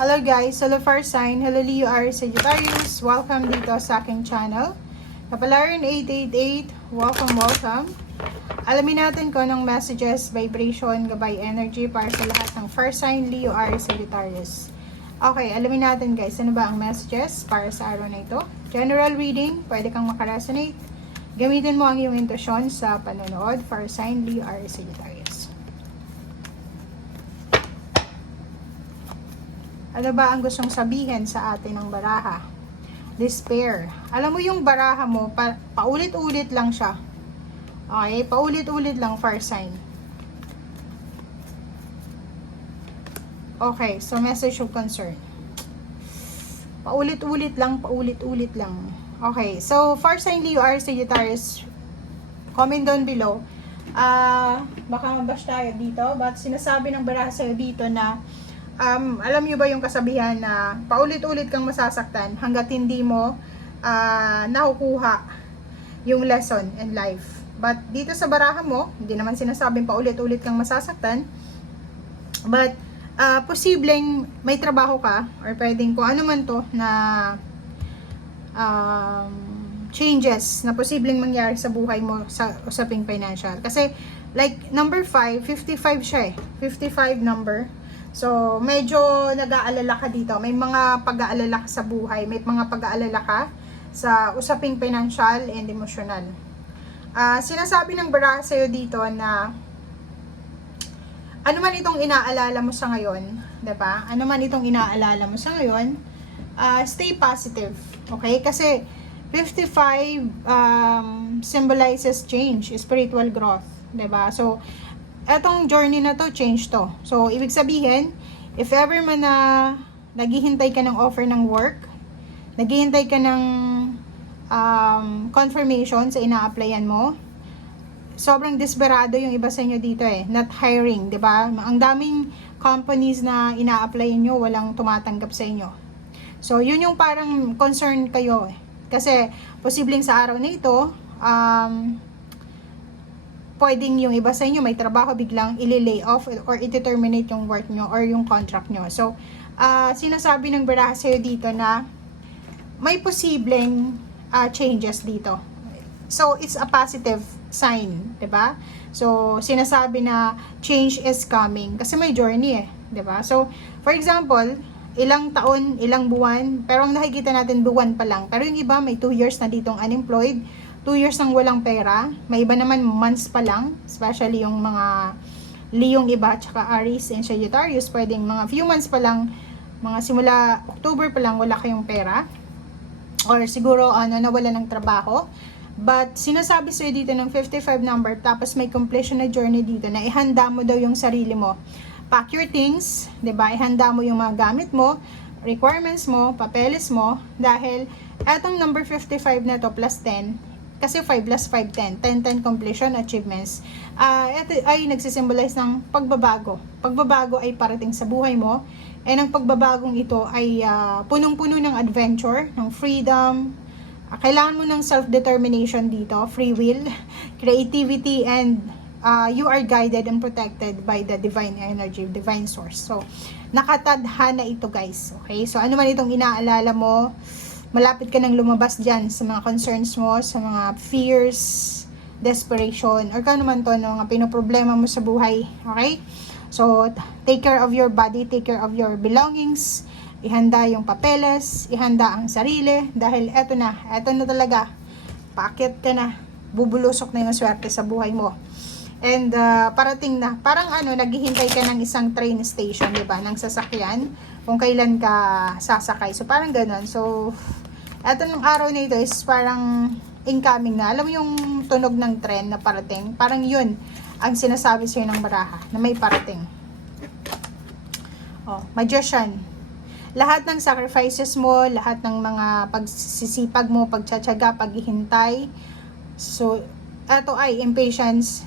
Hello guys, hello fire sign, hello Leo Aries Sagittarius, welcome dito sa aking channel. Kapalaran 888, welcome. Alamin natin kung anong messages, vibration, gabay energy para sa lahat ng fire sign Leo Aries Sagittarius. Okay, alamin natin guys, ano ba ang messages para sa araw na ito? General reading, pwede kang makaresonate. Gamitin mo ang iyong intuition sa panonood, fire sign Leo Aries Sagittarius. Ano ba ang gustong sabihin sa atin ng baraha? Despair. Alam mo yung baraha mo, paulit-ulit lang siya. Okay, paulit-ulit lang, fire sign. Okay, so message of concern. Paulit-ulit lang, paulit-ulit lang. Okay, so fire sign Leo Aries Sagittarius, comment down below. Baka mabash tayo dito, but sinasabi ng baraha sa'yo dito na alam nyo ba yung kasabihan na paulit-ulit kang masasaktan hanggat hindi mo nakukuha yung lesson in life. But dito sa baraha mo, hindi naman sinasabing paulit-ulit kang masasaktan, but posibleng may trabaho ka or pwedeng kung ano man to na changes na posibleng mangyari sa buhay mo sa usaping financial. Kasi like number 5, 55 siya eh. 55 number. So, medyo nag-aalala ka dito. May mga pag-aalala ka sa buhay. May mga pag-aalala ka sa usaping financial and emotional. Sinasabi ng baraha sa'yo dito na ano man itong inaalala mo sa ngayon, diba? Ano man itong inaalala mo sa ngayon, stay positive. Okay? Kasi 55 symbolizes change, spiritual growth. Diba? So, etong journey na to, change to. So, ibig sabihin, if ever man na naghihintay ka ng offer ng work, naghihintay ka ng confirmation sa ina-applyan mo, sobrang desperado yung iba sa inyo dito eh, not hiring, 'di ba? Ang daming companies na ina-applyan nyo, walang tumatanggap sa inyo. So, yun yung parang concern kayo eh. Kasi, posibleng sa araw na ito, pwedeng yung iba sa inyo may trabaho biglang i-lay off or i-terminate yung work nyo or yung contract nyo. So, sinasabi ng baraha sa'yo dito na may posibleng changes dito. So, it's a positive sign, 'di ba? So, sinasabi na change is coming kasi may journey eh, 'di ba? So, for example, ilang taon, ilang buwan, pero ang nakikita natin buwan pa lang. Pero yung iba may 2 years na ditong unemployed, 2 years nang walang pera. May iba naman months pa lang, especially yung mga Leong iba, tsaka Aries and Sagittarius, pwedeng mga few months pa lang, mga simula October pa lang wala kayong pera. Or siguro nawala ng trabaho. But sinasabi sa'yo dito ng 55 number, tapos may completion na journey dito na ihanda mo daw yung sarili mo. Pack your things, 'di ba? Ihanda mo yung mga gamit mo, requirements mo, papeles mo, dahil etong number 55 na to plus 10, kasi 5 plus 5, 10. 10 completion achievements. Ito ay nagsisimbolize ng pagbabago. Pagbabago ay parating sa buhay mo. And ang pagbabagong ito ay punong-puno ng adventure, ng freedom. Kailangan mo ng self-determination dito, free will, creativity, and you are guided and protected by the divine energy, divine source. So, nakatadhana ito guys. Okay? So, ano man itong inaalala mo, malapit ka nang lumabas dyan sa mga concerns mo, sa mga fears, desperation, or kano man to, no, nga pinoproblema mo sa buhay. Okay? So, take care of your body, take care of your belongings, ihanda yung papeles, ihanda ang sarili, dahil eto na talaga, paakit ka na, bubulusok na yung swerte sa buhay mo. And parating na, parang naghihintay ka ng isang train station, di ba, ng sasakyan, kung kailan ka sasakay. So, parang ganun. So, eto ng araw na ito is parang incoming na. Alam mo yung tunog ng tren na parating? Parang yun ang sinasabi sa'yo ng baraha, na may parating. Oh, Magician. Lahat ng sacrifices mo, lahat ng mga pagsisipag mo, pagtsatsaga, paghihintay. So, eto ay impatience,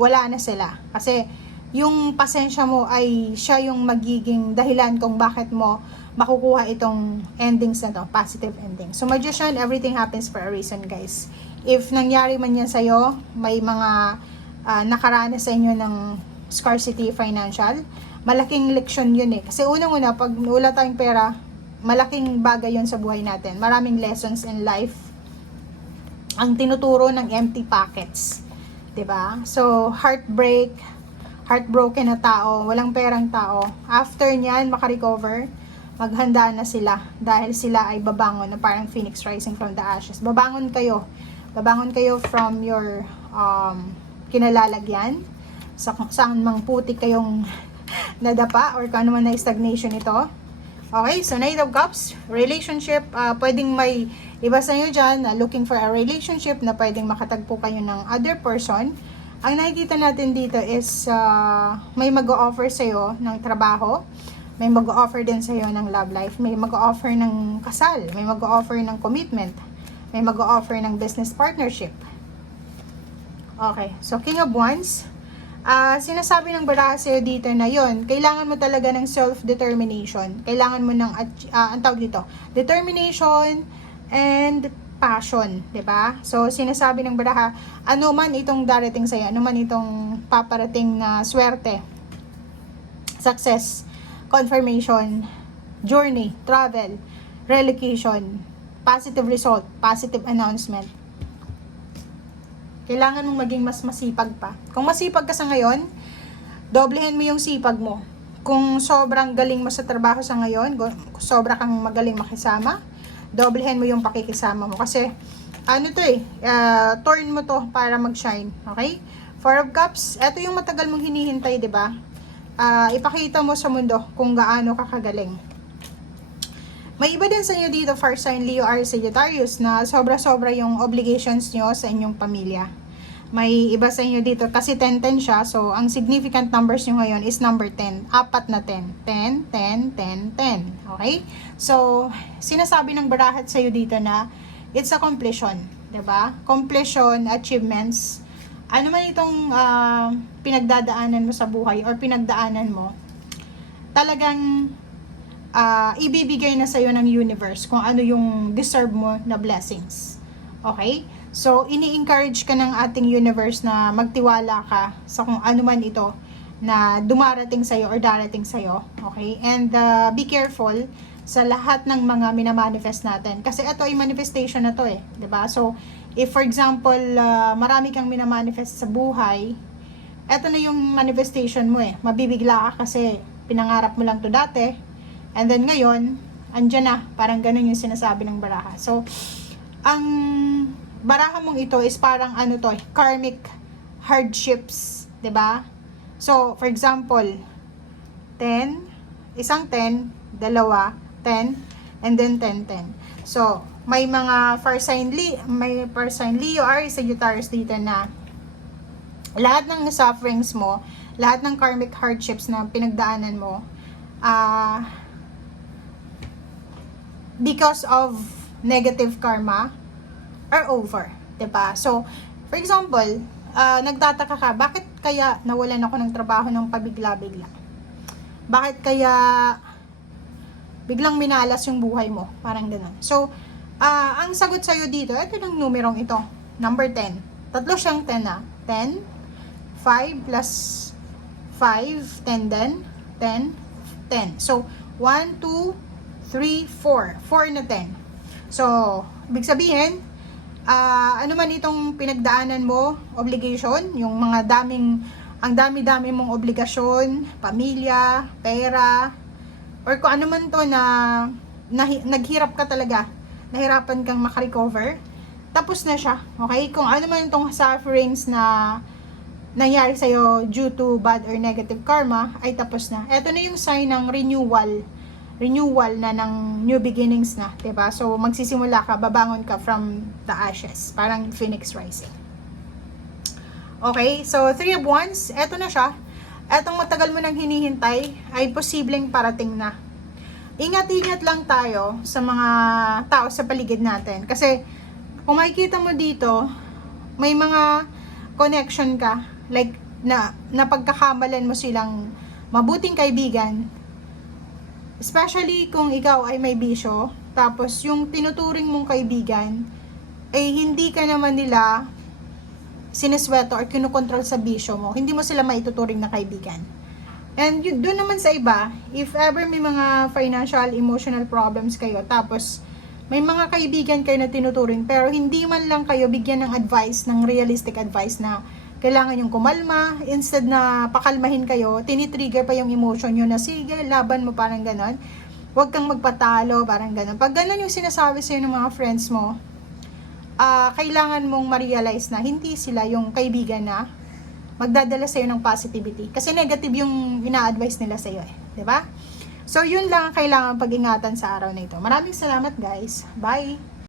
wala na sila. Kasi, yung pasensya mo ay siya yung magiging dahilan kung bakit mo makukuha itong endings na to, positive ending. So, Magician, everything happens for a reason, guys. If nangyari man yan sa'yo, may mga nakaranas sa inyo ng scarcity financial, malaking leksyon yun eh. Kasi unang-una, pag wala tayong pera, malaking bagay yun sa buhay natin. Maraming lessons in life ang tinuturo ng empty pockets. 'Di ba? So, heartbroken na tao, walang perang tao. After niyan, makarecover, maghanda na sila dahil sila ay babangon na parang phoenix rising from the ashes. Babangon kayo. Babangon kayo from your kinalalagyan. Saan mang putik kayong nadapa or kung ano man na stagnation ito. Okay, so Knight of Cups, relationship, pwedeng may iba sa inyo dyan looking for a relationship na pwedeng makatagpo kayo ng other person. Ang nakikita natin dito is may mag-o-offer sa'yo ng trabaho, may mag-o-offer din sa'yo ng love life, may mag-o-offer ng kasal, may mag-o-offer ng commitment, may mag-o-offer ng business partnership. Okay, so King of Wands, sinasabi ng baraha sa'yo dito na yon, kailangan mo talaga ng self-determination. Kailangan mo ng, ang tawag dito, determination and passion, 'di ba? So, sinasabi ng baraha, ano man itong darating sa'yo, ano man itong paparating na swerte, success, confirmation, journey, travel, relocation, positive result, positive announcement, kailangan mong maging mas masipag pa. Kung masipag ka sa ngayon, doblehin mo yung sipag mo. Kung sobrang galing mo sa trabaho sa ngayon, sobra kang magaling makisama, doblehin mo yung pakikisama mo. Kasi, turn mo to para mag-shine. Okay? Four of Cups, eto yung matagal mong hinihintay, di ba? Ipakita mo sa mundo kung gaano ka kagaling. May iba din sa inyo dito, fire sign Leo, Aries, Sagittarius, na sobra-sobra yung obligations nyo sa inyong pamilya. May iba sa inyo dito, kasi 10-10 siya, so ang significant numbers nyo ngayon is number 10, apat na 10. 10, 10, 10, 10. Okay? So, sinasabi ng barahat sa iyo dito na it's a completion, 'di ba? Completion, achievements. Ano man itong pinagdadaanan mo sa buhay or pinagdaanan mo, talagang ibibigay na sa'yo ng universe kung ano yung deserve mo na blessings. Okay? So, ini-encourage ka ng ating universe na magtiwala ka sa kung ano man ito na dumarating sa'yo or darating sa'yo. Okay? And be careful sa lahat ng mga minamanifest natin. Kasi ito ay manifestation na to eh. 'Di ba? So, if for example, marami kang minamanifest sa buhay, ito na yung manifestation mo eh. Mabibigla ka kasi pinangarap mo lang to dati. And then ngayon, andyan na. Parang ganun yung sinasabi ng baraha. So, ang baraha mong ito is parang ano to, karmic hardships. 'Di ba? So, for example, 10, isang 10, dalawa, 10, and then 10, 10. So, may mga fire sign Leo, Aries, Sagittarius dito na lahat ng sufferings mo, lahat ng karmic hardships na pinagdaanan mo, because of negative karma are over, 'di ba? So, for example, nagtataka ka, bakit kaya nawalan ako ng trabaho ng pabigla-bigla? Bakit kaya biglang minalas yung buhay mo? Parang gano'n. So, ang sagot sa'yo dito, ito yung numerong ito, number 10. Tatlo siyang 10 na. 10, 5 plus 5, 10 din, 10, 10. So, 1, 2, 3, 4. 4 na 10. So, ibig sabihin, ano man itong pinagdaanan mo, obligation, yung mga ang dami-dami mong obligasyon, pamilya, pera, or kung ano man to na naghirap ka talaga, nahirapan kang makarecover, tapos na siya. Okay? Kung ano man itong sufferings na nangyari sa'yo due to bad or negative karma, ay tapos na. Ito na yung sign ng renewal na ng new beginnings na, 'di ba? So magsisimula ka, babangon ka from the ashes, parang phoenix rising. Okay, so 3 of Wands, eto na siya. Etong matagal mo nang hinihintay ay posibleng parating na. Ingat-ingat lang tayo sa mga tao sa paligid natin, kasi kung makikita mo dito, may mga connection ka, like na pagkakamalan mo silang mabuting kaibigan. Especially kung ikaw ay may bisyo, tapos yung tinuturing mong kaibigan, ay hindi ka naman nila sinesweto or kinukontrol sa bisyo mo, hindi mo sila maituturing na kaibigan. And yun, doon naman sa iba, if ever may mga financial, emotional problems kayo, tapos may mga kaibigan kayo na tinuturing, pero hindi man lang kayo bigyan ng advice, ng realistic advice na kailangan yung kumalma, instead na pakalmahin kayo, tinitrigger pa yung emotion nyo na sige, laban mo, parang ganon. Huwag kang magpatalo, parang ganon. Pag ganon yung sinasabi sa'yo ng mga friends mo, kailangan mong ma-realize na hindi sila yung kaibigan na magdadala sa'yo ng positivity. Kasi negative yung ina-advise nila sa'yo eh. 'Di ba? So, yun lang ang kailangan pag-ingatan sa araw na ito. Maraming salamat guys. Bye!